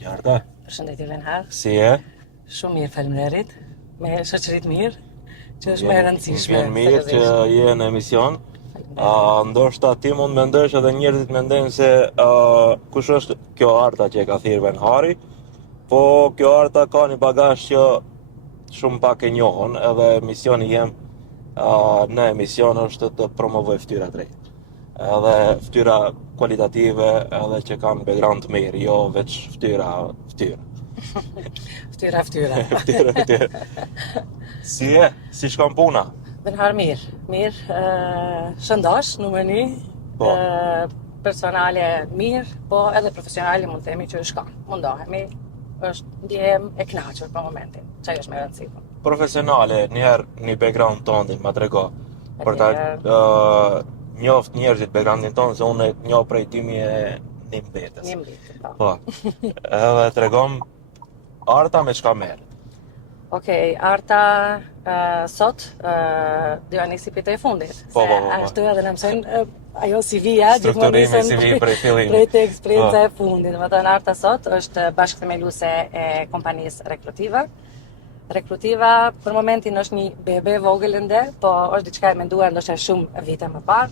Gjarta, Përshëndetje Lenhar. si e? Shumë mirë, faleminderit. Me shoqëri të mirë, që është më e rëndësishme. Vjen mirë që je në emision. Ndoshta ti mund mendosh edhe njerëzit mendojnë se kush është kjo Arta që e ka thirrë Venhari, po kjo Arta ka një bagazh që shumë pak e njohën, edhe misioni jem në emision është të promovoj ftyra të reja. Edhe ftyra kualitative edhe që kanë background të mirë, jo veç ftyra. Ftyra. Ftyra. Si e? Si shkon puna? Venhar mirë. Shëndosh, numër 1. Po. Personale mirë, po edhe profesionale mund të themi që shkon. Mundohemi. Ndjehem e kënaqur për momentin. Çfarë është më e rëndësishme? Profesionale, njëherë një background tonë më trego. Për ta njoft njerëzit backgroundin tonë se unë e njoh prej 2019-s. 11, Po. Edhe tregom Arta me çka merr. Okej, Arta sot doja nisi për të e fundit. Po. Ashtu edhe në mësojnë ajo CV-ja, Strukturimi CV prej fillimit. prej të eksperienca e fundit. Domethënë Arta sot është bashkëthemeluese e kompanisë Rekrutiva. Rekrutiva për momentin është një bebe vogël ende, po është diçka e menduar ndoshta shumë vite më parë.